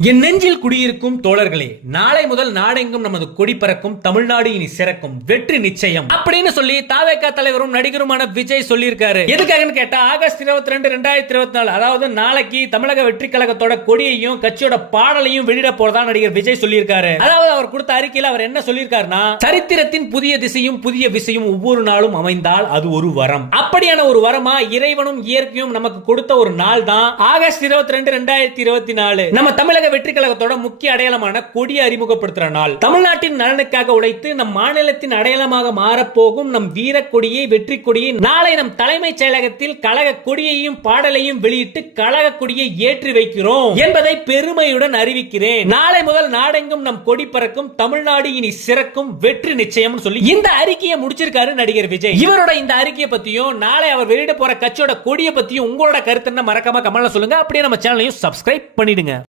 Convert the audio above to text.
என் நெஞ்சில் குடியிருக்கும் தோழர்களே, நாளை முதல் நாடெங்கும் நமது கொடி பறக்கும், தமிழ்நாடு இனி சிறக்கும், வெற்றி நிச்சயம் அப்படின்னு சொல்லி தாவேகா தலைவரும் நடிகருமான விஜய் சொல்லியிருக்காரு. எதுக்காகன்னு கேட்டா, ஆகஸ்ட் 22, 2024 அதாவது நாளைக்கு தமிழக வெற்றி கழகத்தோட கொடியையும் கட்சியோட பாடலையும் வெளியிட போறதா நடிகர் விஜய் சொல்லியிருக்காரு. அதாவது அவர் கொடுத்த அறிக்கையில் அவர் என்ன சொல்லியிருக்காருன்னா, சரித்திரத்தின் புதிய திசையும் புதிய விசையும் ஒவ்வொரு நாளும் அமைந்தால் அது ஒரு வரம். அப்படியான ஒரு வரமா இறைவனும் இயற்கையும் நமக்கு கொடுத்த ஒரு நாள் தான் ஆகஸ்ட் 22, 2024. நம்ம தமிழக வெற்றி கழகத்தோட முக்கிய அடையாளமான கொடியை அறிமுகப்படுத்துற நாள். தமிழ்நாட்டின் நலனுக்காக உழைத்து நம் மாநிலத்தின் அடையாளமாக மாறப்போகும் நம் வீர கொடியை, வெற்றி கொடியை நாளை நம் தலைமைச் செயலகத்தில் கழக கொடியையும் பாடலையும் வெளியிட்டு கழக கொடியை ஏற்றி வைக்கிறோம் என்பதை பெருமையுடன் அறிவிக்கிறேன். நாளை முதல் நாடெங்கும் நம் கொடி பறக்கும், தமிழ்நாடு இனி சிறக்கும், வெற்றி நிச்சயம் சொல்லி இந்த அறிக்கையை முடிச்சிருக்காரு நடிகர் விஜய். இவரோட இந்த அறிக்கையை பத்தியும் நாளை அவர் வெளியிட போற கட்சியோட கொடியை பத்தியும் உங்களோட கருத்து என்ன மறக்காம கமெண்ட்ல சொல்லுங்க. அப்படியே நம்ம சேனலையும் சப்ஸ்கிரைப் பண்ணிடுங்க.